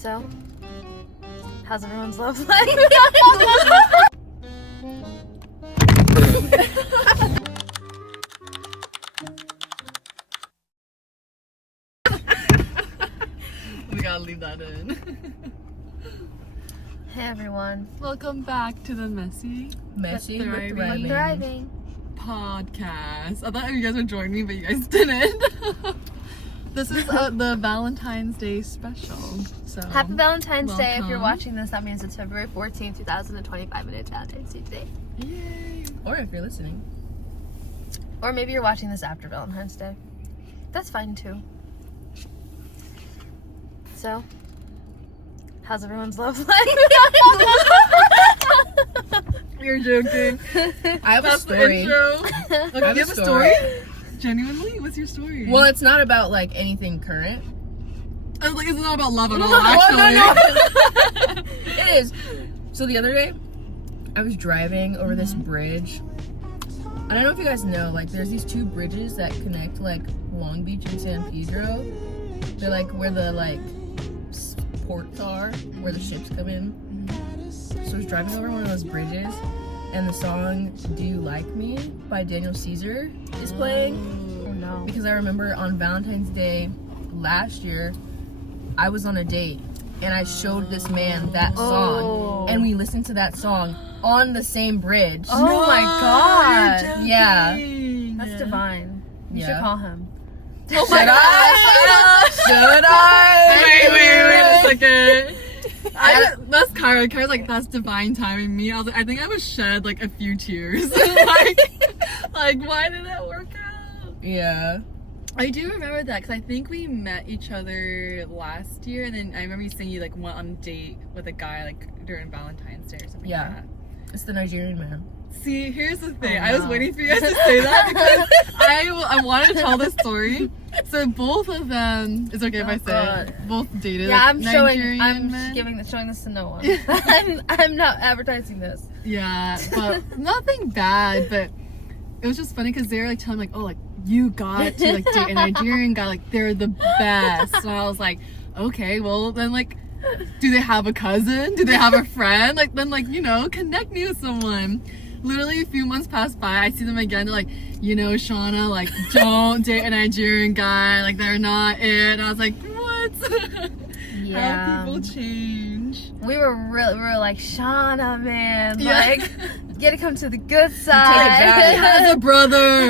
So, how's everyone's love life? We gotta leave that in. Hey everyone. Welcome back to the Messy But Thriving thriving. podcast. I thought you guys would join me, but you guys didn't. This is the Valentine's Day special. So Happy Valentine's Day. If you're welcome. watching this, that means it's February 14th, 2025, and it's Valentine's Day today. Yay! Or if you're listening. Or maybe you're watching this after Valentine's Day. That's fine too. So, how's everyone's love life? You're joking. I have a That's the story. intro. Okay, I have you a have a story? Genuinely? What's your story? Well, it's not about like anything current. I was like, it's not about love at all, No, actually. no. It is. So the other day, I was driving over this bridge. I don't know if you guys know, like there's these two bridges that connect like Long Beach and San Pedro. They're like where the like ports are, where the ships come in. So I was driving over one of those bridges, and the song "Do You Like Me" by Daniel Caesar is playing. Oh no. Because I remember on Valentine's Day last year, I was on a date and I showed this man that song, and we listened to that song on the same bridge. Oh my god. You're Yeah. joking. That's divine. You should Yeah. call him. Oh Should I? Should I? Wait a second. That's Kyra. Kyra's like, that's divine timing. Me, I was like, I think I would shed like a few tears. like, why did that work out? Yeah. I do remember that because I think we met each other last year, and then I remember you saying you like went on a date with a guy like during Valentine's Day or something. Yeah. Like that. It's the Nigerian man. See, here's the thing. Oh, I was no. waiting for you guys to say that because I wanted to tell this story. So both of them, it's okay if I say God. it, both dated Yeah, like, Nigerian men. showing this to no one. I'm not advertising this. Yeah, but nothing bad, but it was just funny because they were like telling me like, oh, like you got to like date a Nigerian guy, like they're the best. And I was like, okay, well then like, do they have a cousin? Do they have a friend? Like then like, you know, connect me with someone. Literally a few months pass by, I see them again, they're like, you know, Shauna, like don't date a Nigerian guy, like they're not it. And I was like, what? Yeah. How people change. We were like, Shauna, man, Yeah. like, you gotta come to the good back. side. As a brother,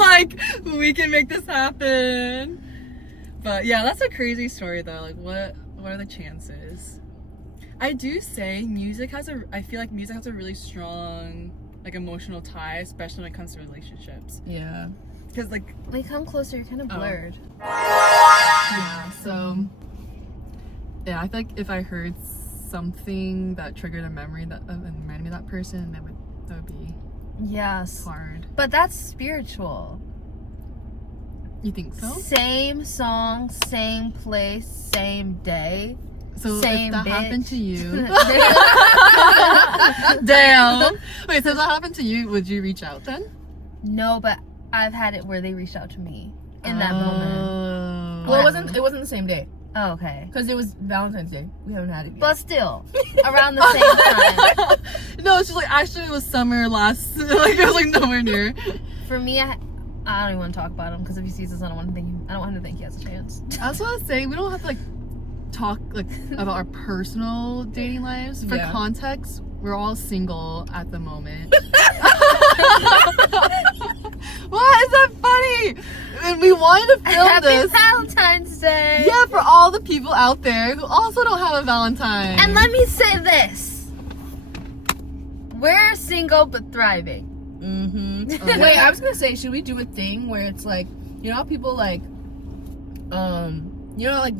like we can make this happen. But yeah, that's a crazy story though. Like what are the chances? I do say I feel like music has a really strong like emotional tie, especially when it comes to relationships. Yeah. Because like They come closer, you're kind of blurred. yeah, so yeah, I feel like if I heard something that triggered a memory that reminded me of that person, that would be Yes. hard. But that's spiritual. You think so? Same song, same place, same day. So Same if that happened bitch. to you, damn. Wait, so if that happened to you, would you reach out then? No, but I've had it where they reaced out to me in that moment. Well, it wasn't the same day Oh, okay. because it was Valentine's Day. We haven't had it yet. But still, around the same time. No, it's just like actually it was summer last. Like it was like nowhere near. For me, I don't even want to talk about him because if he sees this, I don't want him to think he has a chance. I was gonna say we don't have to like talk like about our personal dating lives. For Yeah. context, we're all single at the moment. Why is that funny? And we wanted to film Happy this. Valentine's Day! Yeah, for all the people out there who also don't have a Valentine. And let me say this. We're single but thriving. Mm-hmm. Wait, I was gonna say, should we do a thing where it's like, you know how people like, you know, like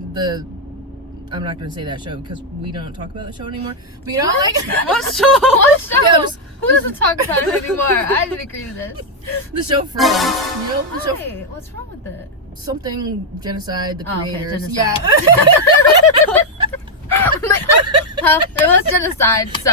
I'm not gonna say that show because we don't talk about the show anymore. But you know, like, what show? What show? Yeah, just- Who doesn't talk about it anymore? I didn't agree to this. the show Friends. You know, the show Why? What's wrong with it? something genocide. The Oh, okay, creators. genocide. Yeah. It was genocide, so.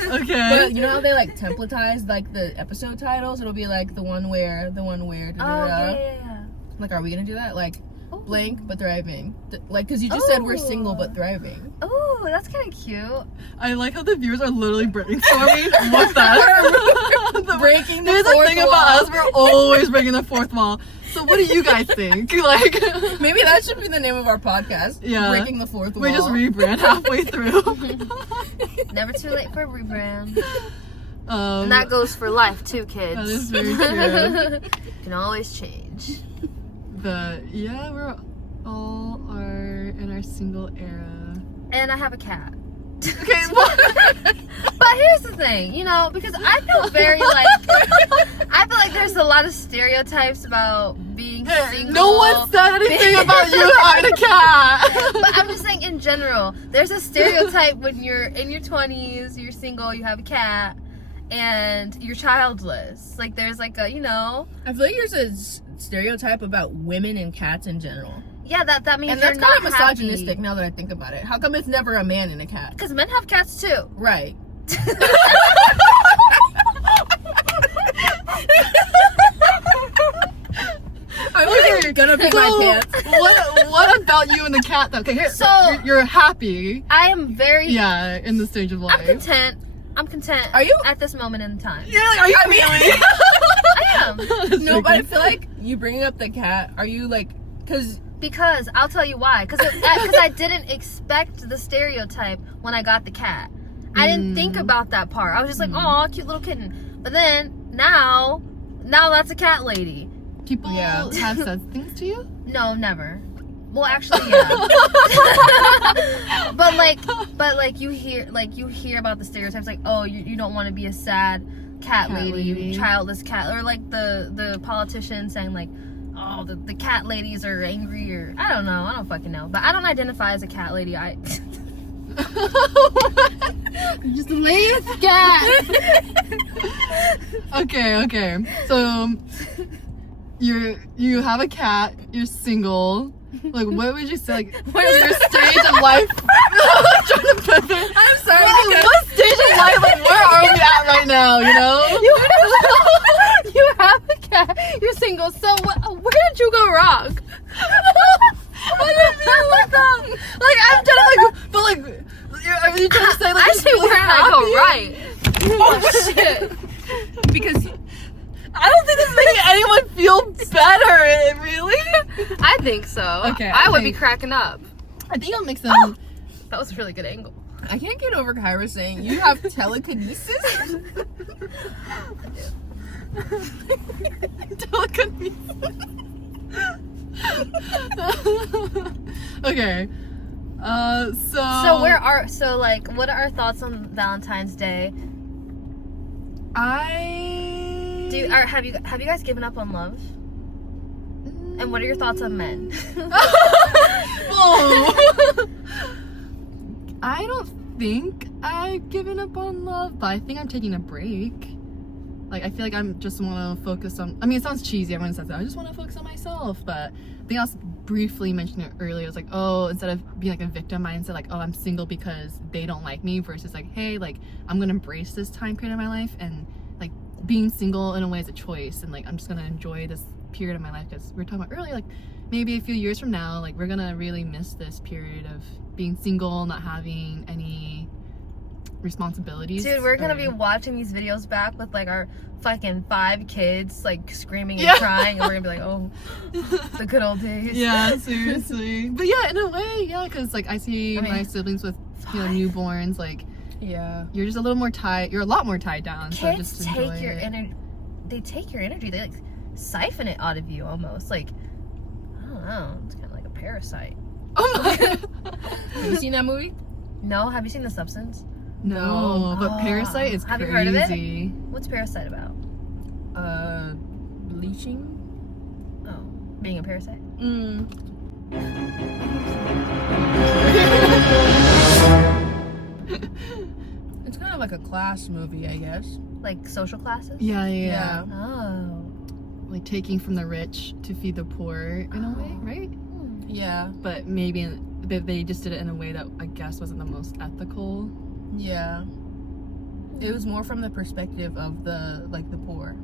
Okay. But you know how they like templatize like the episode titles? It'll be like the one where. Oh, yeah. Like, are we gonna do that? Like, Oh, blank but thriving. Like, because you just said we're Oh. single but thriving. Oh, that's kind of cute. I like how the viewers are literally brainstorming what that. Breaking the Here's the fourth thing wall. about us, we're always breaking the fourth wall. So what do you guys think? Like, Maybe that should be the name of our podcast. Yeah. Breaking the fourth wall. we just rebrand halfway through. Never too late for a rebrand. Um, And that goes for life too, kids. that is very true. Can always change. But yeah, we're all are in our single era. And I have a cat. Okay, But here's the thing, you know, because I feel very like I feel like there's a lot of stereotypes about being single. no one said anything about you having a cat. But I'm just saying in general, there's a stereotype when you're in your 20s, you're single, you have a cat, and you're childless. Like there's like a, you know, I feel like there's a stereotype about women and cats in general. yeah, that means And you're that's not kind of misogynistic now that I think about it. How come it's never a man and a cat? Because men have cats too. Right. I'm really gonna pick my pants. What about you and the cat though? Okay, here, So- you're happy. I am very Yeah, in the stage of I'm life. content. I'm content. Are you? at this moment in time? You're like, are you really? I am. No, but I feel like you bringing up the cat. Are you like, because Because I'll tell you why. Because I didn't expect the stereotype when I got the cat. I didn't think about that part. I was just like, oh, cute little kitten. But then now that's a cat lady. People Yeah. have said things to you? No, never. Well, actually, yeah. but like you hear about the stereotypes, like, oh, you don't want to be a sad cat lady, childless cat, or like the politicians saying like, oh, the cat ladies are angry, or I don't know, I don't fucking know. But I don't identify as a cat lady. I'm just a lady with a cat. Okay. So you have a cat, you're single. Like, what would you say? Like, where's your stage of life? I'm trying to pivot. I'm sorry. What stage of life? Like, where are we at right now? You know? You have a cat. You're single. So where did you go wrong? What do you mean with that? Like, I'm trying to like, but like, are you trying to say like? I you're see really where I go happy? right. Oh shit. Because I don't think this is making anyone feel better. Really? I think so. Okay, I would be think- cracking up. I think I'll make some. That was a really good angle. I can't get over Kyra saying you have telekinesis. Okay. What are our thoughts on Valentine's Day? Have you guys given up on love? And what are your thoughts on men? Whoa. I don't think I've given up on love, but I think I'm taking a break. Like, I feel like I'm just want to focus on. I mean, it sounds cheesy. Everyone says that. I just want to focus on myself, but I think I was briefly mentioning it earlier. It was like, oh, instead of being like a victim mindset, like, oh, I'm single because they don't like me, versus like, hey, like, I'm gonna embrace this time period of my life, and like being single in a way is a choice, and like I'm just gonna enjoy this period of my life, because we were talking about earlier, like maybe a few years from now, like we're gonna really miss this period of being single, not having any responsibilities. Dude, we're gonna or- be watching these videos back with like our fucking 5 kids, like screaming and Yeah. crying, and we're gonna be like, oh, the good old days. Yeah, seriously. But yeah, in a way, yeah, because like I see I mean, my siblings with newborns, like Yeah. you're just a little more tied. You're a lot more tied down. So Kids just enjoy take your it. energy. They take your energy. They like siphon it out of you almost. Like, I don't know. It's kind of like a parasite. Oh my. Have you seen that movie? No, have you seen The Substance? No, but Oh. Parasite is Have you crazy. heard of it? What's Parasite about? Bleaching. Oh, being a parasite. It's kind of like a class movie, I guess. Like social classes. Yeah. Oh. Like taking from the rich to feed the poor in a way, right? Yeah. But maybe but they just did it in a way that I guess wasn't the most ethical. Yeah. It was more from the perspective of the poor.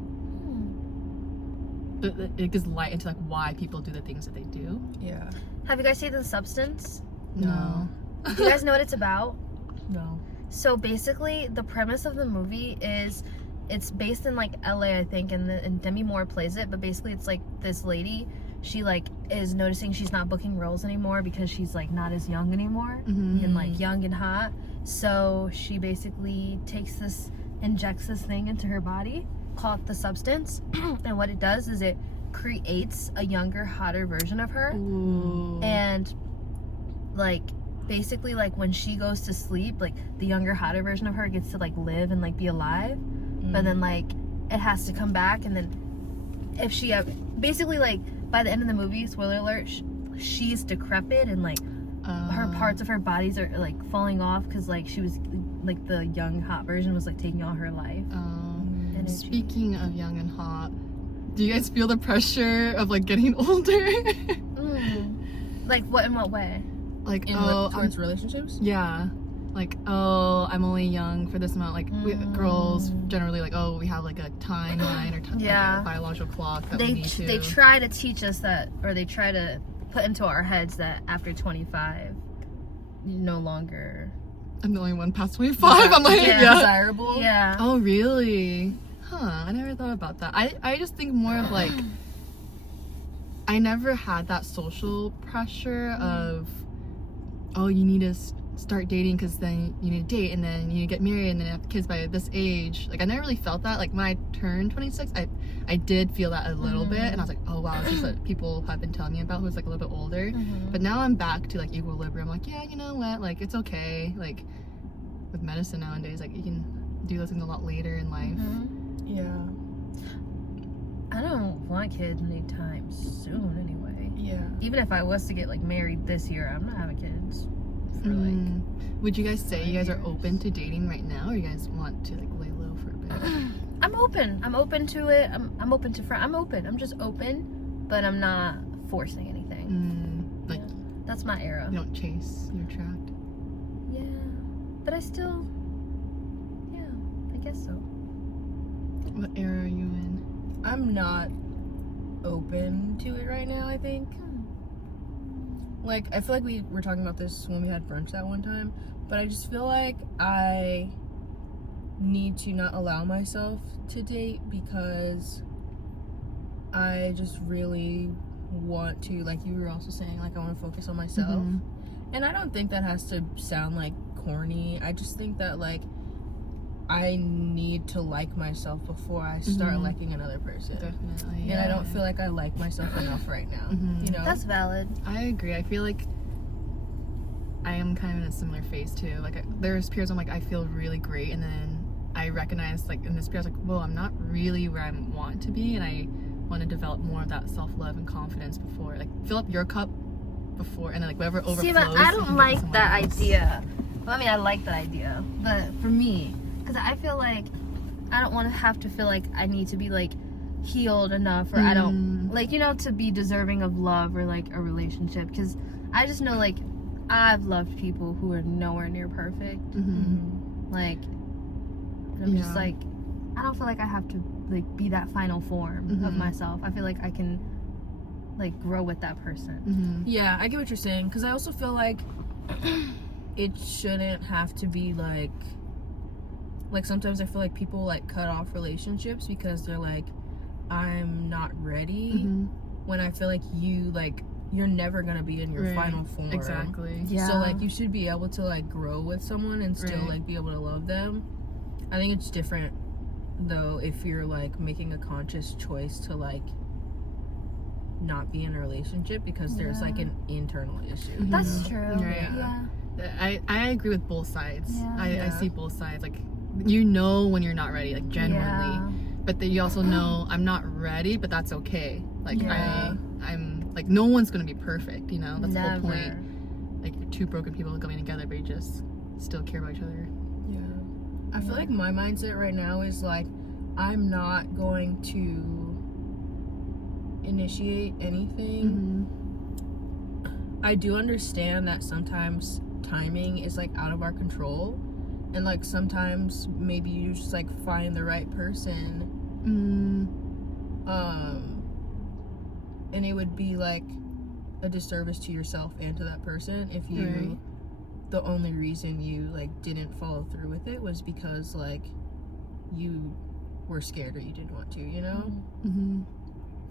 it gives light into like why people do the things that they do. Yeah. Have you guys seen The Substance? No. Do you guys know what it's about? No. So basically, the premise of the movie is it's based in like LA, I think, and Demi Moore plays it. But basically, it's like this lady. She like is noticing she's not booking roles anymore because she's like not as young anymore and like young and hot. So she basically injects this thing into her body called The Substance, and what it does is it creates a younger, hotter version of her. Ooh. And like basically like when she goes to sleep, like the younger, hotter version of her gets to like live and like be alive, but then like it has to come back, and then if she basically like by the end of the movie, spoiler alert, she's decrepit and like her parts of her bodies are like falling off because like she was like the young hot version was like taking all her life. energy. Speaking of young and hot, do you guys feel the pressure of like getting older? Like what, in what way? Like towards relationships? Yeah. Like, oh, I'm only young for this amount. Like, girls generally, like, oh, we have like a timeline or like a biological clock that we need to. They try to teach us that, or they try to put into our heads that after 25, you no longer. I'm the only one past 25. I'm like, Yeah. Desirable? Yeah. Oh, really? Huh, I never thought about that. I just think more of like, I never had that social pressure of, oh, you need to start dating because then you need to date and then you need to get married and then have kids by this age. Like, I never really felt that. Like, when I turned 26, I did feel that a little bit, and I was like, oh wow, it's just what people have been telling me about who's like a little bit older. But now I'm back to like equilibrium. Like, yeah, you know what, like it's okay. Like with medicine nowadays, like you can do those things a lot later in life. Yeah. I don't want kids anytime soon anyway. Yeah. Even if I was to get like married this year, I'm not having kids for like. Would you guys say you guys are open to dating right now, or you guys want to like lay low for a bit? I'm open. I'm open to it. I'm open to I'm open. I'm just open, but I'm not forcing anything. Like That's my era. you don't chase, you're attract. Yeah. But I still. Yeah, I guess so. What era are you in? I'm not open to it right now, I think. Like, I feel like we were talking about this when we had brunch that one time, but I just feel like I need to not allow myself to date because I just really want to, like you were also saying, like I want to focus on myself. And I don't think that has to sound like corny. I just think that like I need to like myself before I start liking another person. Definitely. And I don't feel like I like myself enough right now. You know? That's valid. I agree. I feel like I am kind of in a similar phase too. Like there's periods I'm like I feel really great, and then I recognize like in this period I was like, whoa, I'm not really where I want to be, and I want to develop more of that self-love and confidence before, like fill up your cup before, and then like whatever overflows. See, but I you don't can give like someone that else. idea. Well, I mean, I like the idea, but for me, because I feel like I don't want to have to feel like I need to be like healed enough, or I don't like, you know, to be deserving of love or like a relationship, because I just know like I've loved people who are nowhere near perfect. Like, I'm just like, I don't feel like I have to like be that final form of myself. I feel like I can like grow with that person. Yeah, I get what you're saying, because I also feel like it shouldn't have to be like sometimes I feel like people like cut off relationships because they're like, I'm not ready, when I feel like you're never gonna be in your final form. Exactly. Yeah. So like you should be able to like grow with someone and still like be able to love them. I think it's different though if you're like making a conscious choice to like not be in a relationship because there's like an internal issue. That's true. Right. Yeah. I agree with both sides. Yeah. I see both sides. Like, you know when you're not ready, like genuinely, but then you also know I'm not ready, but that's okay. Like I'm like, no one's gonna be perfect, you know. That's the whole point. Like, you're two broken people coming together, but you just still care about each other. Yeah. I feel like my mindset right now is like, I'm not going to initiate anything. I do understand that sometimes timing is like out of our control, and like sometimes maybe you just like find the right person and it would be like a disservice to yourself and to that person if you Right. the only reason you like didn't follow through with it was because like you were scared or you didn't want to, you know? Mm-hmm.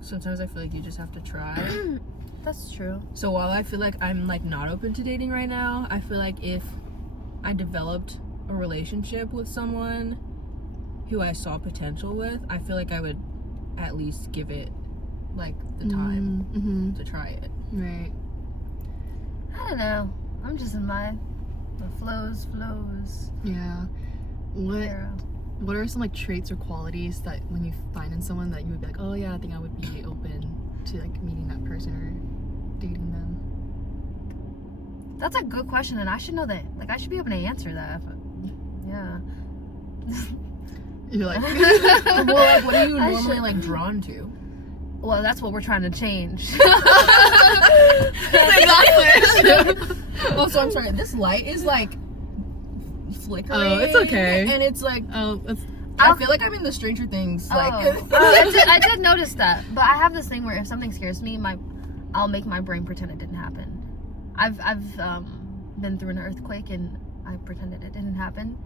Sometimes I feel like you just have to try. That's true. So while I feel like I'm like not open to dating right now, I feel like if I developed a relationship with someone who I saw potential with, I feel like I would at least give it like the time Mm-hmm. to try it. Right. I don't know. I'm just in the flows Yeah. era. What are some like traits or qualities that when you find in someone that you would be like, oh yeah, I think I would be open to like meeting that person or dating them? That's a good question, and I should know that. Like, I should be able to answer that. Yeah. You're like, Well, like, what are you I normally should- like drawn to? Well, that's what we're trying to change. Oh, so I'm sorry. This light is like flickering. Oh, it's okay. And it's like oh, that's I feel like I'm in the Stranger Things. Like, I did notice that, but I have this thing where if something scares me, I'll make my brain pretend it didn't happen. I've been through an earthquake and I pretended it didn't happen,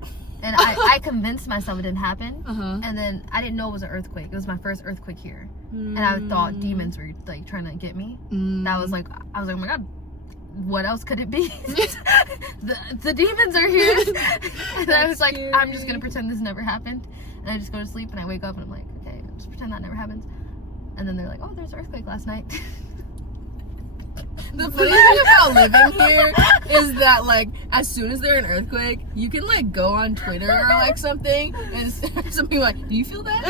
and I convinced myself it didn't happen, and then I didn't know it was an earthquake. It was my first earthquake here, and I thought demons were like trying to get me. That was like I was like, oh my god, what else could it be? the demons are here. And I was like, I'm just gonna pretend this never happened, and I just go to sleep and I wake up and I'm like, okay, just pretend that never happens. And then they're like, oh, there's an earthquake last night. the funny thing about living here is that like as soon as there's an earthquake, you can like go on Twitter or like something and something like, do you feel that?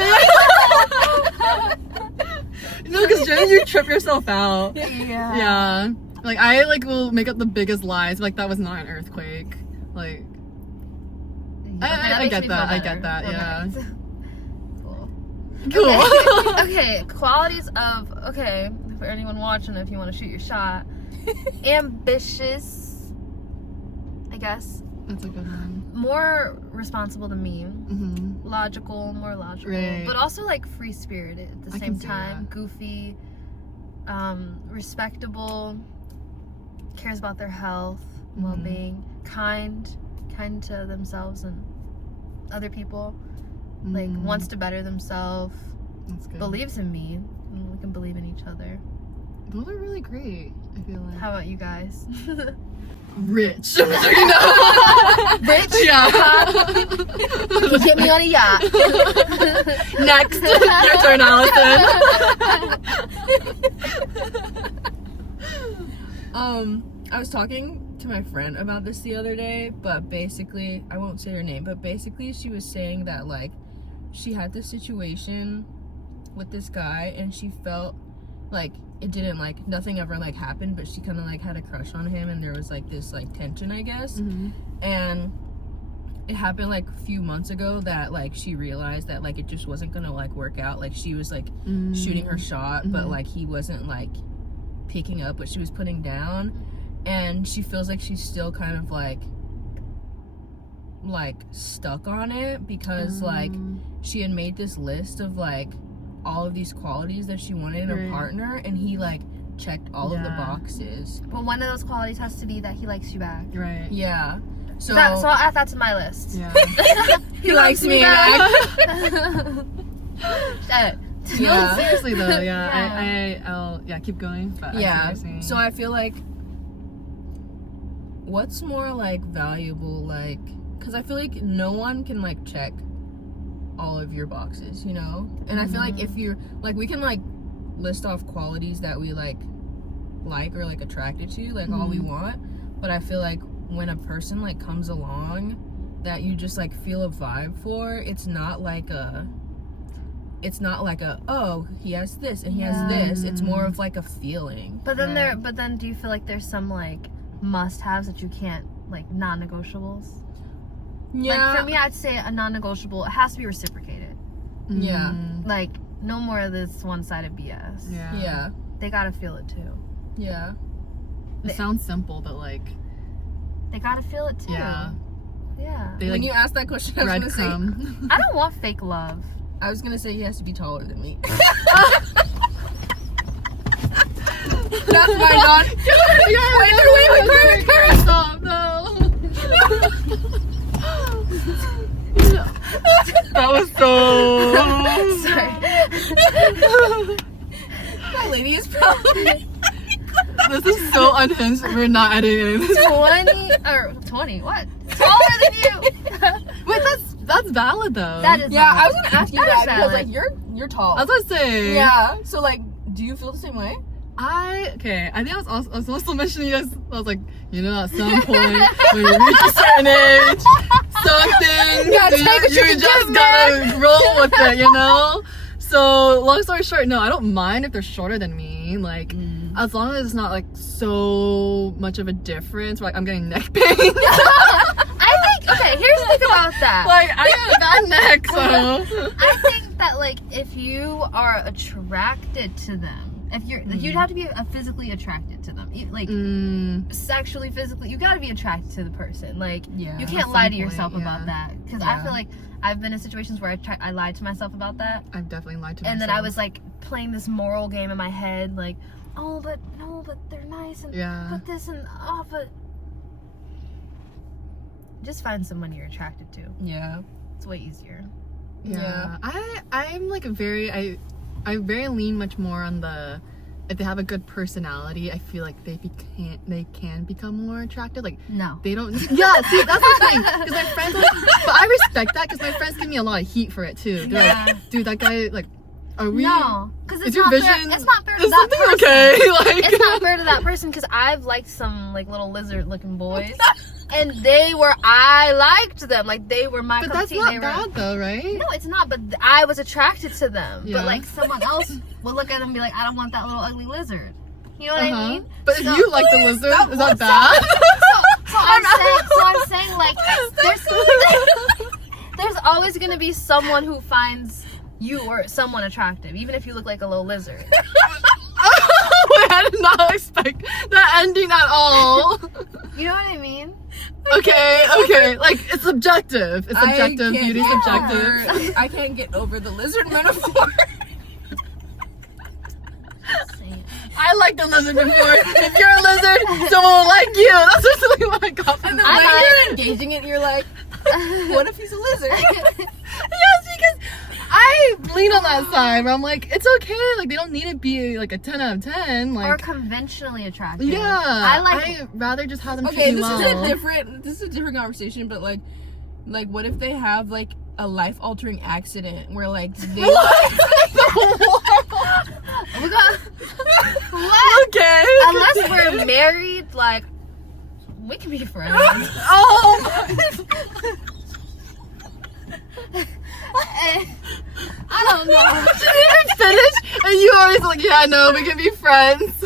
no, because Jen, you trip yourself out. Yeah. Yeah. Like I like will make up the biggest lies. Like that was not an earthquake. Like I get that. I get that. Yeah. Cool. Cool. Okay. Qualities of for anyone watching, if you want to shoot your shot, ambitious, I guess, That's a good one. more responsible than me, Mm-hmm. more logical, Right. but also like free spirited at the I same can see time, that. goofy, respectable, cares about their health, well-being, kind to themselves and other people, like wants to better themselves, That's good. believes in me, and we can believe in each other. Those are really great. I feel like How about you guys? rich. Rich? Yeah. Can you get me on a yacht? Next, your turn, Allison. I was talking to my friend about this the other day, but basically, I won't say her name, but basically she was saying that like she had this situation with this guy and she felt like it didn't like nothing ever like happened, but she kind of like had a crush on him and there was like this like tension, I guess. And it happened like a few months ago that like she realized that like it just wasn't gonna like work out. Like she was like shooting her shot, but like he wasn't like picking up what she was putting down, and she feels like she's still kind of like stuck on it because like she had made this list of like all of these qualities that she wanted in a partner, and he like checked all of the boxes. But one of those qualities has to be that he likes you back. Right. Yeah. So So I'll add that to my list. Yeah. he likes me back. Shit. No, seriously though, yeah. I'll keep going. But I see what Yeah. you're saying. So I feel like what's more like valuable, like, because I feel like no one can like check all of your boxes, you know? And I feel like if you're like, we can like list off qualities that we like or like attracted to, like all we want, but I feel like when a person like comes along that you just like feel a vibe for, it's not like a oh, he has this and he has this. It's more of like a feeling. But then do you feel like there's some like must-haves that you can't, like non-negotiables? Yeah. Like for me, I'd say a non-negotiable, it has to be reciprocated. Yeah. Like no more of this one-sided BS. Yeah. Yeah. They gotta feel it too. Yeah. It sounds simple, but like They gotta feel it too. yeah. Yeah. They When like you asked that question, I was gonna say breadcrumb. I don't want fake love. he has to be taller than me. That's my God. Wait, stop, no. That was so. Sorry. That lady is probably. This is so unhinged. We're not editing this. 20 what? Taller than you. Wait, that's valid though. That is Yeah, valid. I was gonna ask you That is that because valid. like you're tall. I was gonna say. Yeah. So like, do you feel the same way? I think I was also mentioning you guys. I was like, you know, at some point when you reach a certain age, something you just gotta roll with it, you know. So long story short, no, I don't mind if they're shorter than me. Like, as long as it's not like so much of a difference. Like I'm getting neck pain. I think, okay, here's the thing about that. Like I got a bad neck, so. I think that like if you are attracted to them, if you're you'd have to be physically attracted to them, like sexually, physically, you got to be attracted to the person. Like Yeah, you at can't lie some to yourself point, about that, because I feel like I've been in situations where I lied to myself about that, I've definitely lied to and myself. then I was like playing this moral game in my head, like, oh, but no, but they're nice, and but this and but just find someone you're attracted to. Yeah. It's way easier. Yeah. I'm like I very lean much more on the, if they have a good personality, I feel like they can become more attractive. Like No. they don't. Yeah, see, that's the thing. Because my friends, but I respect that because my friends give me a lot of heat for it too. They're like, dude, that guy, like, are we? No, because Is it's your not vision? fair. It's not fair to Is that something person. okay? Like, It's not fair to that person, because I've liked some like little lizard-looking boys, and I liked them. Like they were my but cup of that's tea. not They bad were, though, right? no, it's not. But I was attracted to them. Yeah. But like someone else would look at them and be like, I don't want that little ugly lizard. You know what I mean? But So- if you like the lizard, is that bad? So I'm saying like there's always gonna be someone who finds you or someone attractive, even if you look like a little lizard. Wait, I did not expect that ending at all. You know what I mean? Okay, like it's subjective. It's subjective. Beauty's get subjective. over- I can't get over the lizard metaphor. I like the lizard before. If you're a lizard, someone will like you. That's literally what I got from And that. then when you're engaging it, you're like, what if he's a lizard? Yes, because I lean on that side where I'm like, it's okay. Like they don't need to be like a 10 out of 10. Like, Or conventionally attractive. yeah, I'd rather just have them treat Okay, me this well. is a different conversation, but like what if they have like a life-altering accident where like they We got what? Okay. Unless we're married, like we can be friends. Oh my. I don't know. She didn't even finish, and you always like, yeah, no, we can be friends.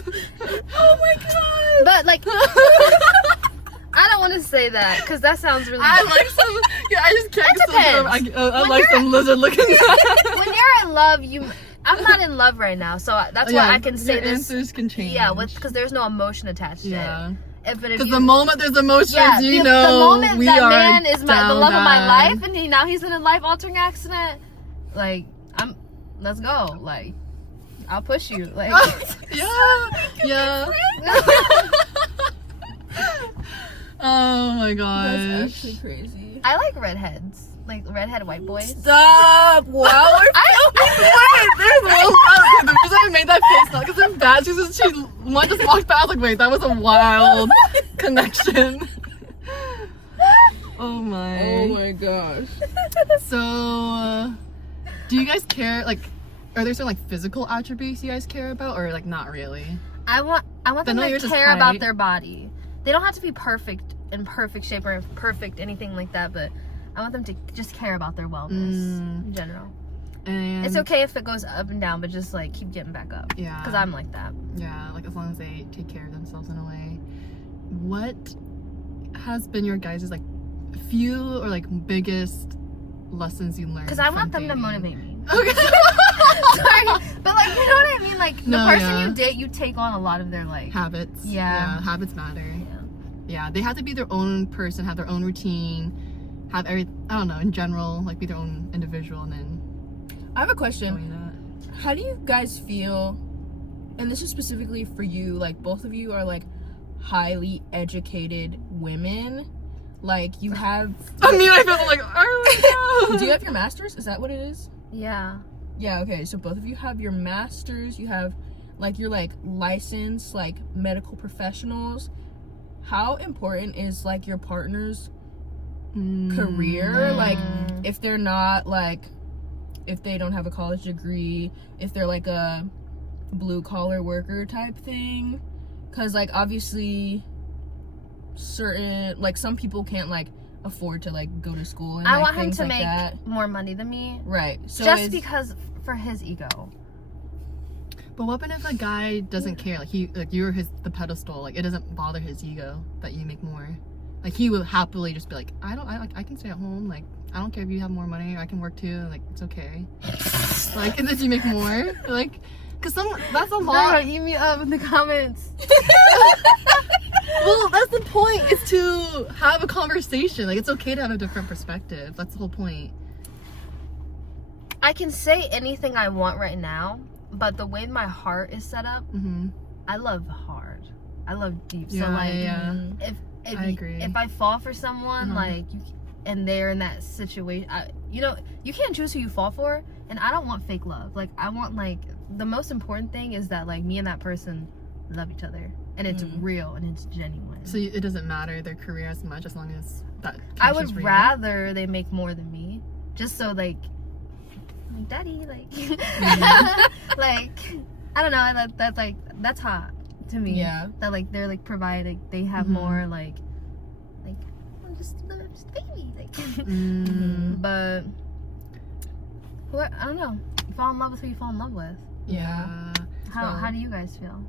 Oh my god. But like, I don't want to say that because that sounds really. I like some. Yeah, I just can't. It depends. I like some lizard looking. When you're in love, I'm not in love right now, so that's why I can say your this. answers can change. Yeah, because there's no emotion attached to Yeah. it. But if Because you, the moment there's emotions, you the know, moment we that are man is the love of my down life, and now he's in a life-altering accident, like let's go. Like, I'll push you. Like, yeah. Oh my gosh. That's actually crazy. I like redheads, like redhead white boys. Stop! Wow. Wait, there's one. The reason I made that face not because I'm bad. She one just walked by. I was like, wait, that was a wild connection. Oh my. Oh my gosh. So, do you guys care? Like, are there some like physical attributes you guys care about, or like not really? I want them know to yours is care about height. their body. They don't have to be perfect in perfect shape or perfect anything like that, but I want them to just care about their wellness in general. And It's okay if it goes up and down, but just like keep getting back up. Yeah. Because I'm like that. Yeah, like as long as they take care of themselves in a way. What has been your guys' like few or like biggest lessons you learned? Because I from want them to dating? motivate me. Okay. Sorry, but like, you know what I mean? Like, the No, person yeah. you date, you take on a lot of their like. Habits. Yeah. Habits matter. Yeah, they have to be their own person, have their own routine, have I don't know, in general, like be their own individual, and then I have a question. doing that. How do you guys feel and this is specifically for you, like both of you are like highly educated women. Like you have I mean, I felt like, oh my do you have your master's? Is that what it is? Yeah. Yeah, okay, so both of you have your masters, you have like you're like licensed like medical professionals. How important is like your partner's career? Like if they're not like, if they don't have a college degree, if they're like a blue collar worker type thing, because like obviously certain like some people can't like afford to like go to school and I like, want him things to like make that. more money than me, Right, so just because for his ego. But what if a guy doesn't care? Like you're the pedestal. Like it doesn't bother his ego that you make more. Like he will happily just be like, I can stay at home. Like I don't care if you have more money. I can work too. Like it's okay. Like and then you make more. Like, cause that's a lot. Eat me up in the comments. Well, that's the point. Is to have a conversation. Like it's okay to have a different perspective. That's the whole point. I can say anything I want right now, but the way my heart is set up, I love hard. I love deep. Yeah, so like, yeah. if I agree. if I fall for someone like and they're in that situation, you know, you can't choose who you fall for, and I don't want fake love. Like I want like the most important thing is that like me and that person love each other, and it's real and it's genuine. So it doesn't matter their career as much as long as that. I would rather they make more than me, just so like daddy, like like I don't know, that's hot to me. Yeah, that like they're like providing, they have more like I'm just a baby, like but I don't know, you fall in love with who you fall in love with. yeah. How do you guys feel?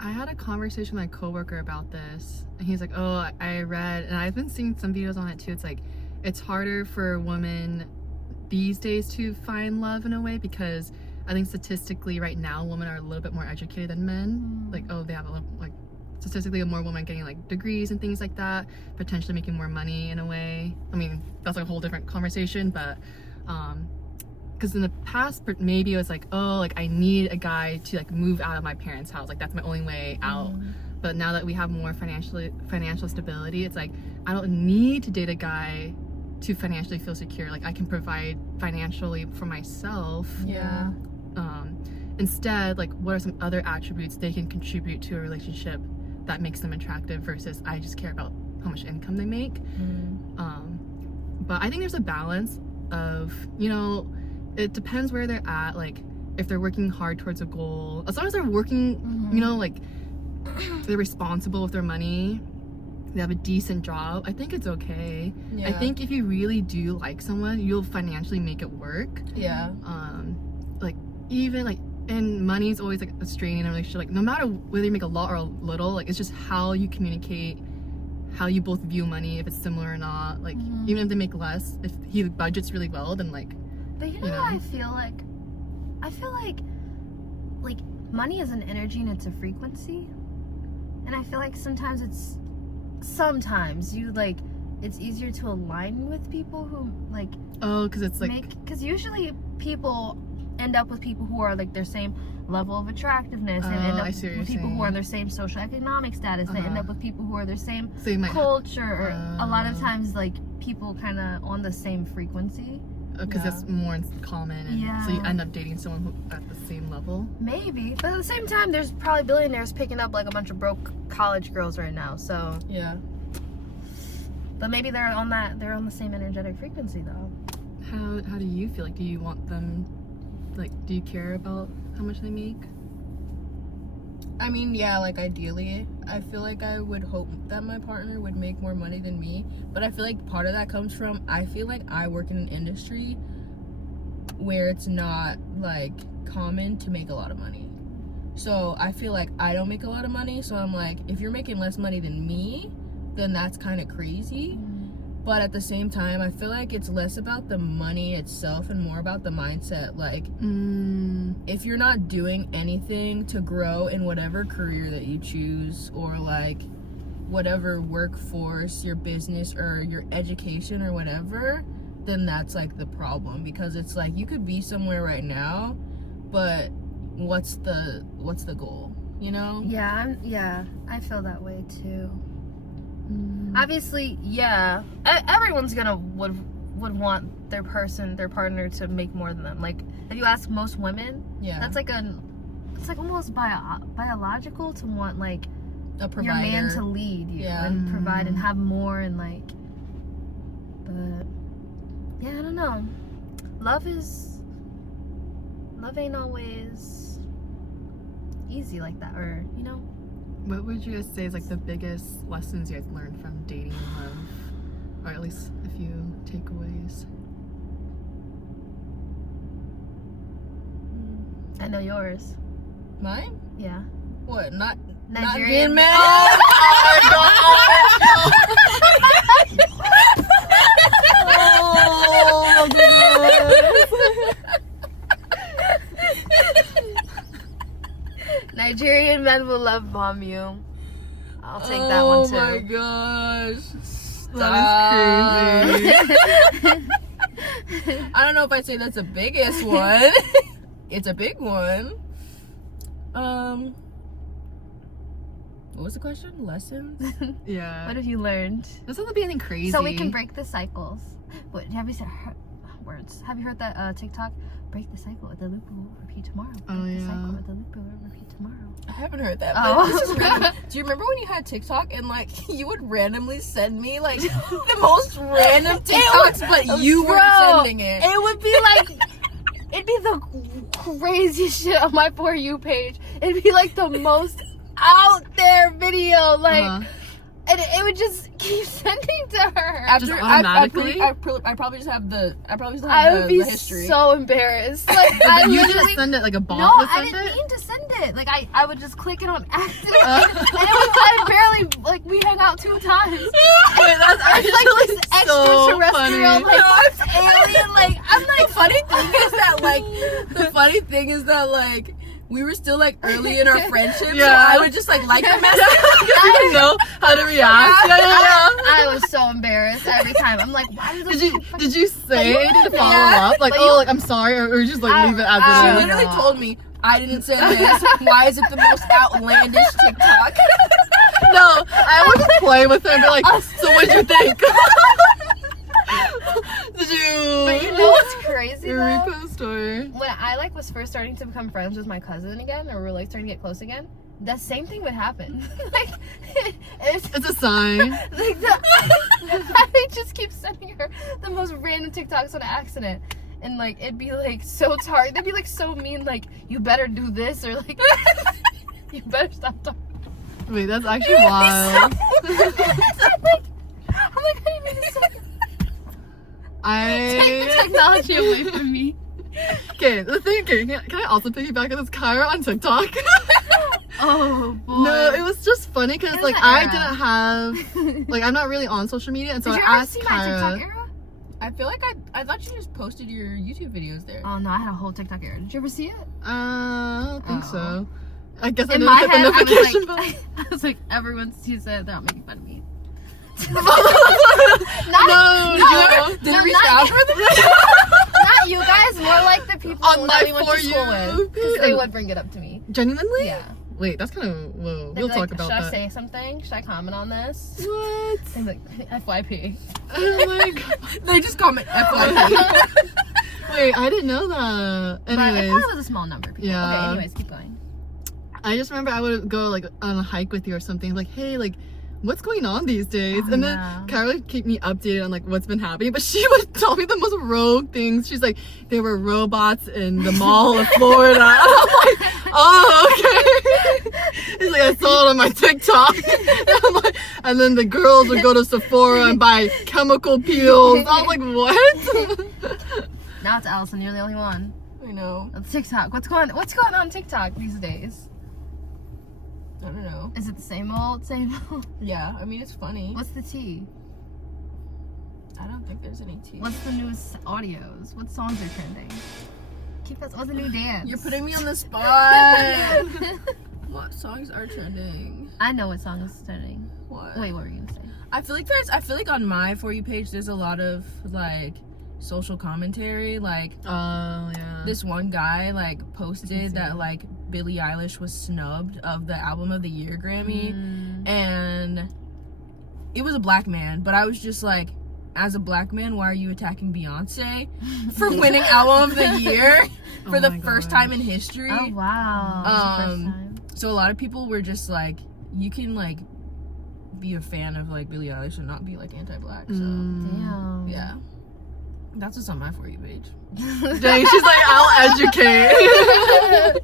I had a conversation with my coworker about this, and he's like, oh, I read, and I've been seeing some videos on it too, it's like it's harder for women these days to find love in a way, because I think statistically right now women are a little bit more educated than men. Like, oh, they have like statistically more women getting like degrees and things like that, potentially making more money in a way. I mean, that's like a whole different conversation, but because in the past maybe it was like, oh, like I need a guy to like move out of my parents' house, like that's my only way out. But now that we have more financial stability, it's like I don't need to date a guy to financially feel secure. Like I can provide financially for myself. Yeah. Instead, like what are some other attributes they can contribute to a relationship that makes them attractive versus I just care about how much income they make. But I think there's a balance of, you know, it depends where they're at. Like if they're working hard towards a goal, as long as they're working, you know, like they're responsible with their money, they have a decent job, I think it's okay. Yeah. I think if you really do like someone, you'll financially make it work. Yeah. Like even like, and money's always like a strain in a relationship. Like no matter whether you make a lot or a little, like it's just how you communicate, how you both view money, if it's similar or not. Like even if they make less, if he budgets really well, then like. But you know, I feel like money is an energy and it's a frequency, and I feel like sometimes you like it's easier to align with people who like because it's like because usually people end up with people who are like their same level of attractiveness, and end up with people who are their same social economic status. They end up with people who are their same culture, or a lot of times like people kind of on the same frequency. Because it's more common, and so you end up dating someone who at the same level. Maybe, but at the same time, there's probably billionaires picking up like a bunch of broke college girls right now. So yeah. But maybe they're on the same energetic frequency though. How do you feel? Like, do you want them? Like, do you care about how much they make? I mean, yeah, like ideally, I feel like I would hope that my partner would make more money than me, but I feel like part of that comes from, I feel like I work in an industry where it's not like common to make a lot of money. So I feel like I don't make a lot of money, so I'm like, if you're making less money than me, then that's kind of crazy. But at the same time, I feel like it's less about the money itself and more about the mindset. Like, if you're not doing anything to grow in whatever career that you choose, or like whatever workforce, your business, or your education, or whatever, then that's like the problem. Because it's like you could be somewhere right now, but what's the goal, you know? Yeah, I feel that way too. Obviously, yeah, everyone's gonna would want their partner to make more than them. Like, if you ask most women, it's like almost biological to want like A provider. your man to lead you and provide and have more and like. But yeah, I don't know. Love ain't always easy like that, or you know. What would you guys say is like the biggest lessons you guys learned from dating and love, or at least a few takeaways? I know yours. Mine? Yeah. What? Not Nigerian men? men. Oh my goodness. Nigerian men will love bomb you. I'll take that one too. Oh my gosh. That is crazy. I don't know if I'd say that's the biggest one. It's a big one. What was the question? Lessons? Yeah. What have you learned? This doesn't be anything crazy. So we can break the cycles. What have you said? Words. Have you heard that TikTok? Break the cycle. The loop will repeat tomorrow. Break the cycle. The loop will repeat tomorrow. I haven't heard that. Oh. But this is random. Do you remember when you had TikTok and like you would randomly send me like the most random TikToks, but you Bro, weren't sending it? It would be like, it'd be the craziest shit on my For You page. It'd be like the most out there video, like, and it would just keep sending to her. After Just automatically? I probably just have the I would be the history. so embarrassed. Like, I you literally just send it like a bot No, would I send didn't it? mean to send it. Like, I would just click it on accident. And it was, I barely, like, we hung out 2 times. Wait, that's It's like this so extraterrestrial, funny. like, alien, like, I'm like, The funny thing is that like we were still like early in our friendship, so I would just like the message. You didn't know how to react. Yeah. I was so embarrassed every time. I'm like, why did Did you say to follow Yeah, up? Like, but oh, you- like, I'm sorry, or just like leave it as She it is? literally told me I didn't send this. Why is it the most outlandish TikTok? No, I would just play with her and be like, so what'd you think? Did you? But you know what's crazy though? Repost or? When I like was first starting to become friends with my cousin again, or we were like starting to get close again, the same thing would happen. Like, It's a sign. like I would just keep sending her the most random TikToks on accident, and like it'd be like so tired. They'd be like so mean, like you better do this or like you better stop talking. Wait, that's actually wild. I'm like, I didn't mean to say that. Take the technology away from me. Okay, the thing, can I also piggyback on this? Kyra on TikTok. Oh boy. No, it was just funny because It was like an I era. didn't have, like I'm not really on social media, and so Did you I ever asked see my TikTok Kyra. era? I feel like I thought you just posted your YouTube videos there. Oh no, I had a whole TikTok era. Did you ever see it? I don't think Oh. so. I guess I In didn't my hit head, the notification I button. was like, everyone sees it, they're not making fun of me. No, Did you reach not- out for them? Not you guys, more like the people On that my we went For to school You with. Because they page. would bring it up to me. Genuinely? Yeah. Wait, that's kind of whoa. They'd We'll be talk like, about should I that. say something? Should I comment on this? What? They'd be like, FYP. Oh my god. They just comment FYP. Wait, I didn't know that. But it Anyways, probably was a small number of people. Yeah. Okay, anyways, keep going. I just remember I would go like on a hike with you or something. Like, hey, like, what's going on these days? Oh, And then yeah. Kyra would keep me updated on like what's been happening. But she would tell me the most rogue things. She's like, there were robots in the mall of Florida. I'm like, oh, okay. He's like, I saw it on my TikTok. I'm like, and then the girls would go to Sephora and buy chemical peels. I was like, what? Now it's Allison, you're the only one. I know. It's TikTok. What's going on TikTok these days? I don't know. Is it the same old, same old? Yeah, I mean it's funny. What's the tea? I don't think there's any tea. What's the newest audios? What songs are trending? Keep us. What's the new dance? You're putting me on the spot. What songs are trending? I know what song is trending. What? Wait, what were you gonna say? I feel like on my For You page there's a lot of like social commentary. Like, Oh yeah. this one guy like posted that like Billie Eilish was snubbed of the Album of the Year Grammy, and it was a black man, but I was just like, as a black man, why are you attacking Beyonce for winning Album of the Year for the first time in history? Oh wow. That's the first time. So a lot of people were just like, you can like be a fan of like Billie Eilish and not be like anti-black. So Damn. yeah, that's what's on my For You page. Dang, she's like, I'll educate.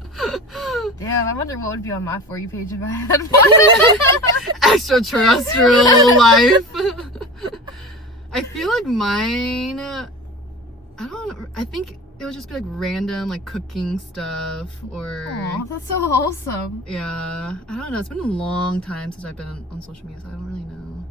Damn, I wonder what would be on my For You page if I had one. Extraterrestrial life. I feel like mine, I think it would just be like random like cooking stuff or Aw, that's so wholesome. yeah, I don't know. It's been a long time since I've been on social media, so I don't really know.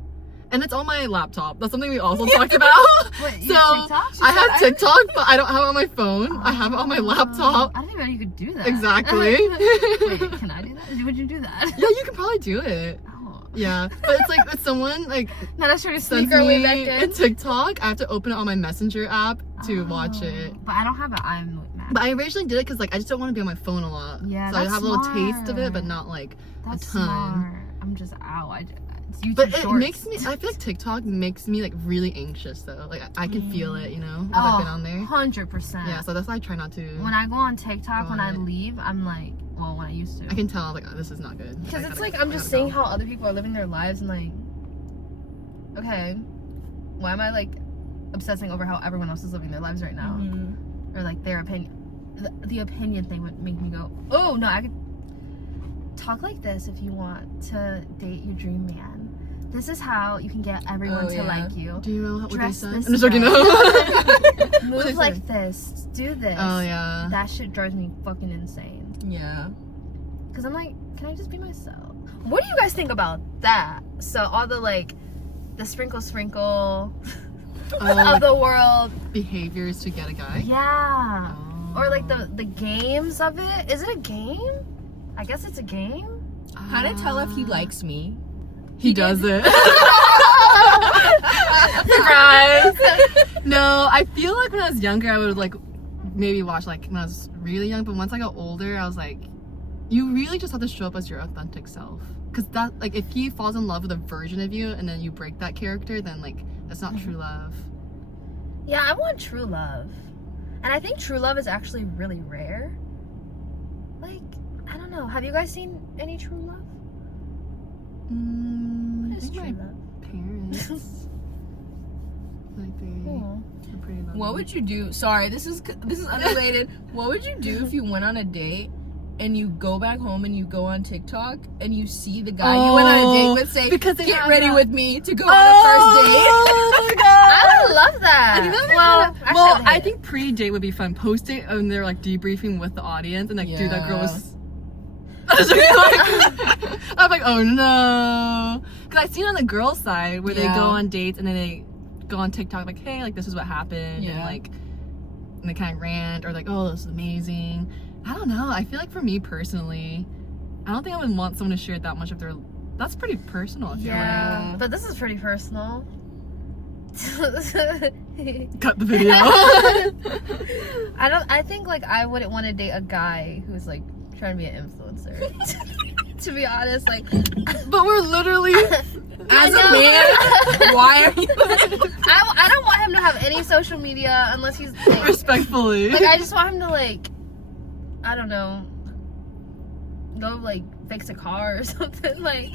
And it's on my laptop. That's something we also talked about. What, you So have TikTok? I have TikTok, but I don't have it on my phone. I have it on my laptop. I didn't even know you could do that. Exactly. Wait, can I do that? Would you do that? Yeah, you can probably do it. Oh. Yeah, but it's like if someone like Now that's trying to sends sneak our way me back a in. TikTok, I have to open it on my Messenger app to watch it. But I don't have an I'm mad. But I originally did it because like I just don't want to be on my phone a lot. Yeah, so I that's have a little taste of it, smart. but not like That's a ton. smart. I'm just out. It's YouTube But it shorts. makes me. I feel like TikTok makes me like really anxious though. Like I can feel it, you know, if I've been on there. 100%. Yeah, so that's why I try not to. When I go on TikTok, go when on I it. leave, I'm like, well, when I used to. I can tell like, oh, this is not good. Because I it's gotta- like I'm I just gotta seeing go. how other people are living their lives and like, okay, why am I like obsessing over how everyone else is living their lives right now? Or like their opinion. The opinion thing would make me go, oh no, I could talk like this if you want to date your dream man. This is how you can get everyone Oh, to yeah. like you. Do you know what they Dress said? this I'm just joking. way. No. Move like this. Do this. Oh yeah. That shit drives me fucking insane. Yeah. Cause I'm like, can I just be myself? What do you guys think about that? So all the like, the sprinkle of the world. Behaviors to get a guy. Yeah. Oh. Or like the games of it. Is it a game? I guess it's a game. How to tell if he likes me? He does it. Surprise! No, I feel like when I was younger, I would like maybe watch like when I was really young. But once I got older, I was like, you really just have to show up as your authentic self. Because that, like, if he falls in love with a version of you and then you break that character, then like that's not true love. Yeah, I want true love. And I think true love is actually really rare. Like, I don't know. Have you guys seen any true love? What I is think true my love? parents, like they Cool. are pretty loving. What would you do? Sorry, this is unrelated. What would you do if you went on a date and you go back home and you go on TikTok and you see the guy you went on a date with say, because they "Get have ready that- with me to go on a first date"? Oh my god! I would love that. I think that Well, well, actually, I think pre-date would be fun. Post-date, and they're like debriefing with the audience, and like, dude, that girl was. I'm like, oh no, because I've seen on the girls' side where they Yeah. go on dates and then they go on TikTok like, hey, like this is what happened, and Yeah. like, and they kind of rant or like, oh, this is amazing. I don't know. I feel like for me personally, I don't think I would want someone to share that much of their. That's pretty personal. I feel Yeah, Yeah. but this is pretty personal. like. Cut the video. I think like I wouldn't want to date a guy who's like trying to be an influencer. To be honest, like But we're literally. As a know. man, why are you? I don't want him to have any social media unless he's like, Respectfully. like I just want him to like, I don't know, go like fix a car or something like.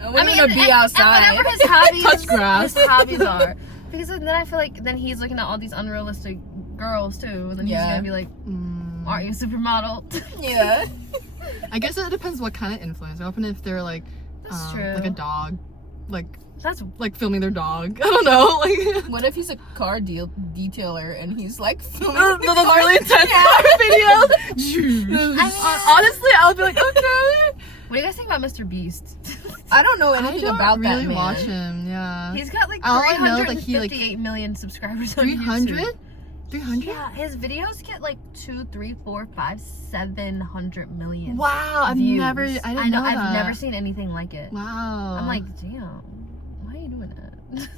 I want him to be outside. And whatever his hobbies, Touch grass. his hobbies are. Because then I feel like then he's looking at all these unrealistic girls too, and then he's Yeah. gonna be like, "Aren't you a supermodel?" Yeah. I guess it depends what kind of influencer. Often if they're like, That's true. like a dog, like That's filming their dog. I don't know, like. What if he's a car detailer and he's like filming Those the car? really intense car videos. Honestly, I would be like, okay. What do you guys think about Mr. Beast? I don't know I anything don't about really that man. watch him. Yeah. He's got like All I know, like, he, like, 358 million subscribers on 300? YouTube. 300? Yeah, his videos get like 2, 3, 4, 5, 700 million. Wow, I've views. never. I didn't know I've that. never seen anything like it. Wow. I'm like, damn, why are you doing that?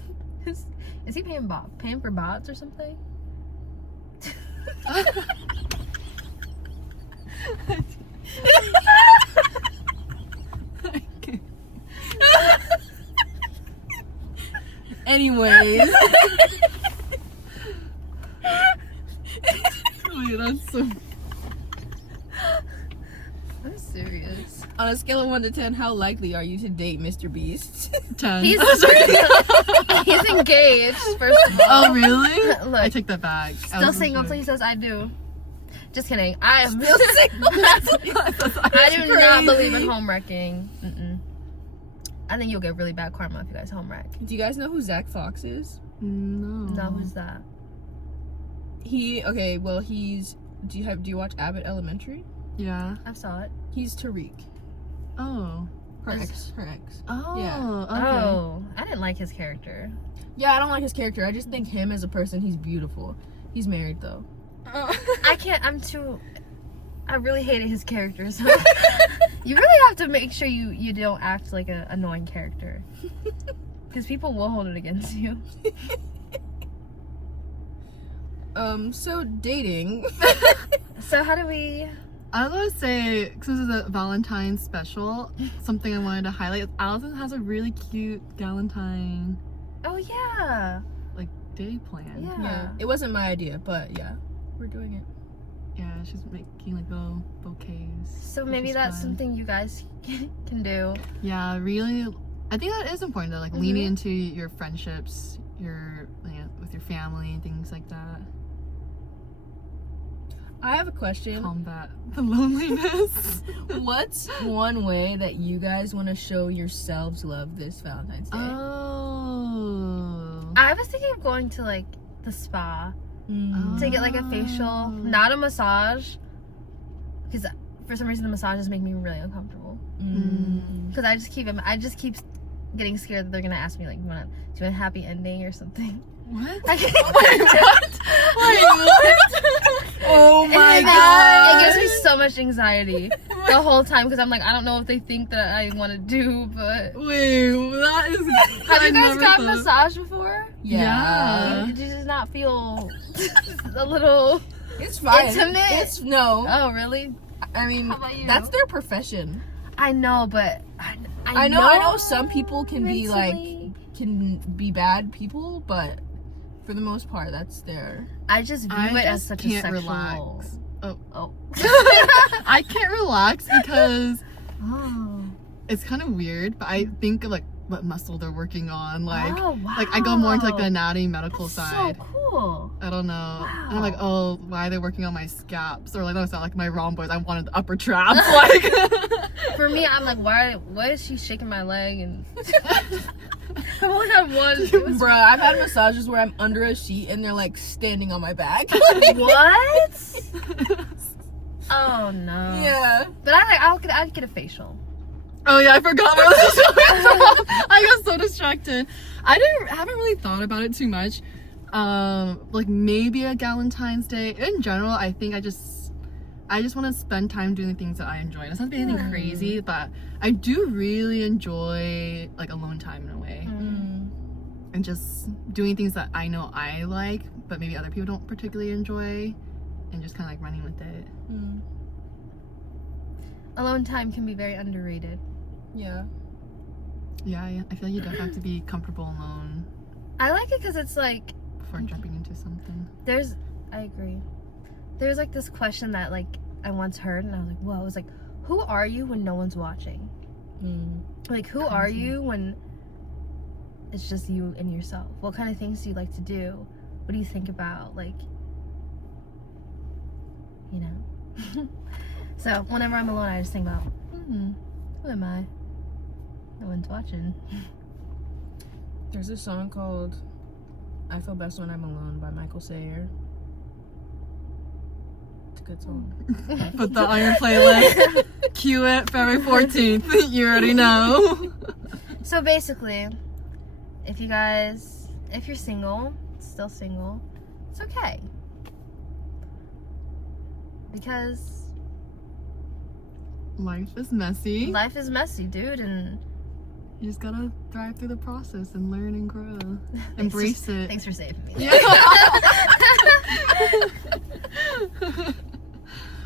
is Is he paying for bots or something? Anyways. Wait, that's so. I'm serious. On a scale of 1 to 10, how likely are you to date Mr. Beast? 10. He's engaged, first of all. Oh, really? Look, I take that back. still single until he says I do. Just kidding. I am Still single? I do not believe in home wrecking. I think you'll get really bad karma if you guys home wreck. Do you guys know who Zach Fox is? No. No, who's that? He's do you watch Abbott Elementary? Yeah. I saw it. He's Tariq. Oh. Her ex. Oh. Yeah. Okay. Oh, I didn't like his character. Yeah, I don't like his character. I just think him as a person, he's beautiful. He's married though. I can't. I really hated his character. So you really have to make sure you don't act like an annoying character, because people will hold it against you. So dating. So how do we? I was gonna say, because this is a Valentine's special, something I wanted to highlight is Allison has a really cute Valentine Oh yeah. day planned. Yeah. It wasn't my idea, but yeah, we're doing it. Yeah, she's making like little bouquets. So which maybe is that's fun. something you guys can do. Yeah, really. I think that is important though, like leaning into your friendships, with your family and things like that. I have a question. Combat the loneliness. What's one way that you guys want to show yourselves love this Valentine's Day? Oh. I was thinking of going to like the spa to get like a facial, not a massage, because for some reason the massages make me really uncomfortable. Because I just keep getting scared that they're gonna ask me like, "You want to do a happy ending or something?" What? I can't- Wait, what? Wait, what? Oh my It god! gives me so much anxiety the whole time because I'm like, I don't know if they think that I want to do, but Wait, that is. have I you guys never gotten thought- massage before? Yeah. Did you just not feel a little? It's fine. Intimate? No. Oh, really? I mean, How about you? that's their profession. I know, but I know some people can be mentally- can be bad people, but for the most part, that's their. I just view I it as just such can't a sexual. relax. Oh. I can't relax because Oh. it's kind of weird, but I think of like what muscle they're working on. Like, oh, wow. like I go more into like the anatomy medical That's side. So cool. I don't know. And I'm like, oh, why are they working on my scaps? Or like, no, it's not like my rhomboids. I wanted the upper traps. Like, For me, I'm like, why is she shaking my leg? And I've only had one. It was- Bruh, I've had massages where I'm under a sheet and they're like standing on my back. What? Oh no. Yeah. But I'd get a facial. oh yeah, I forgot where this was coming from. I got so distracted. I haven't really thought about it too much. Like maybe a Valentine's Day. In general, I think I just want to spend time doing the things that I enjoy. It doesn't have to be anything crazy, but I do really enjoy like alone time in a way. And just doing things that I know I like, but maybe other people don't particularly enjoy, and just kind of like running with it. Alone time can be very underrated. Yeah. Yeah, I feel like you don't have to be comfortable alone I like it because it's like before jumping into something. I agree. There's like this question that like I once heard and I was like, whoa, it was like, who are you when no one's watching? Like, who are you when it's just you and yourself? What kind of things do you like to do? What do you think about? Like, you know? So whenever I'm alone, I just think about, who am I? No one's watching. There's a song called "I Feel Best When I'm Alone" by Michael Sayer. It's a good song. Put that on your playlist. Cue it February 14th. You already know. So basically, if you're single, still single, it's okay. Because Life is messy. life is messy, dude, and You just gotta thrive through the process and learn and grow. Embrace it. Thanks for saving me. Yeah.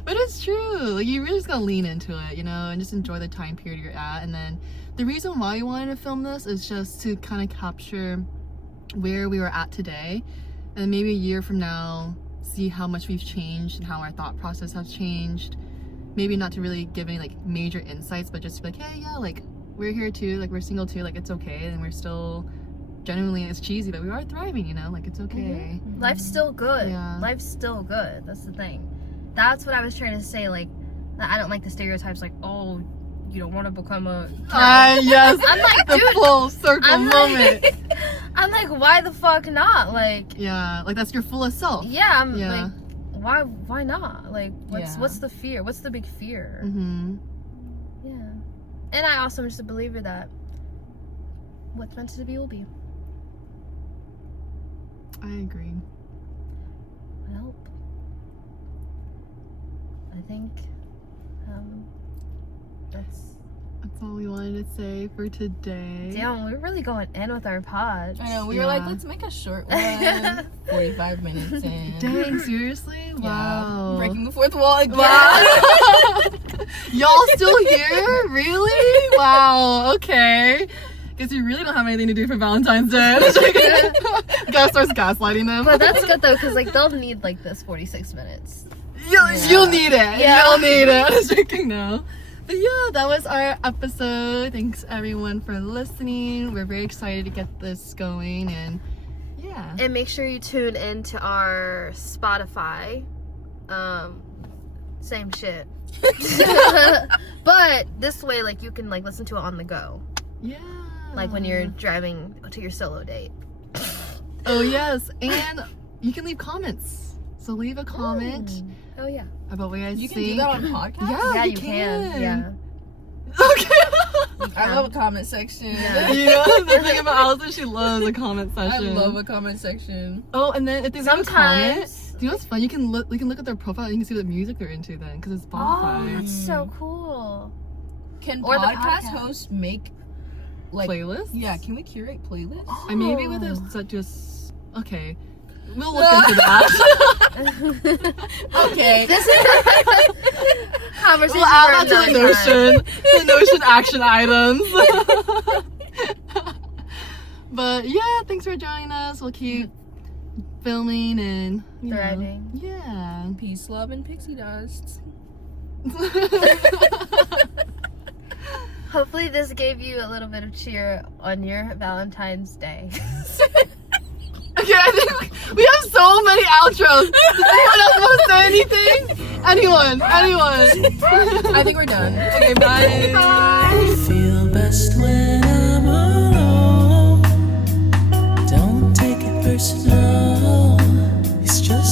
But it's true. Like, you really just gotta lean into it, you know, and just enjoy the time period you're at. And then the reason why we wanted to film this is just to kind of capture where we were at today, and maybe a year from now, see how much we've changed and how our thought process has changed. Maybe not to really give any like major insights, but just to be like, hey, yeah, like we're here too, like we're single too, like it's okay, and we're still genuinely, it's cheesy, but we are thriving, you know, like it's okay. Life's still good. Yeah. Life's still good. That's the thing. That's what I was trying to say. Like, I don't like the stereotypes. Like, oh, you don't want to become a. Yes. I'm like, The dude, full circle I'm moment. like, I'm like, why the fuck not? Like, Yeah, like that's your fullest self. yeah, I'm Yeah. like, why not? Like, Yeah. what's the fear? What's the big fear? Mm-hmm. Yeah. And I also am just a believer that what's meant to be will be. I agree. Well, I think That's all we wanted to say for today. damn, we're really going in with our pod. I know, we were like, Yeah. let's make a short one. 45 minutes in. Dang, seriously? Yeah. Wow. Breaking the fourth wall again. Wow. Y'all still here? Really? Wow. Okay. Guess you really don't have anything to do for Valentine's Day. Guy starts gaslighting them. But that's good though, because like they'll need like this 46 minutes. You'll need it. Yeah. You'll need it. I was joking now. But yeah, that was our episode. Thanks everyone for listening. We're very excited to get this going, and yeah. And make sure you tune into our Spotify. Same shit. But this way, like you can like listen to it on the go, Yeah. like when you're driving to your solo date. Oh yes, and you can leave comments. So leave a comment Oh yeah. about what you guys You can think. do that on podcast? Yeah, you can. Yeah. Okay. I love a comment section. Yeah. You know, the thing about Allison, she loves a comment I session. love a comment section. Oh, and then if they leave a comment, Sometimes. do you know what's fun? You can look at their profile and you can see what music they're into then, because it's Oh, Spotify. that's so cool. Can Or the podcast podcast. hosts make like Playlist? Yeah, can we curate playlists? I maybe with Oh. a just okay. We'll look into that. Okay. This is conversation We'll add for that to the another time. Notion, the Notion action items. But yeah, thanks for joining us. We'll keep filming and you know, Thriving. yeah. Peace, love, and pixie dust. Hopefully this gave you a little bit of cheer on your Valentine's Day. Okay, I think we have so many outros. Does anyone else want to say anything? Anyone? I think we're done. Okay, bye. Bye. Feel best when I'm alone. Don't take it personal. It's just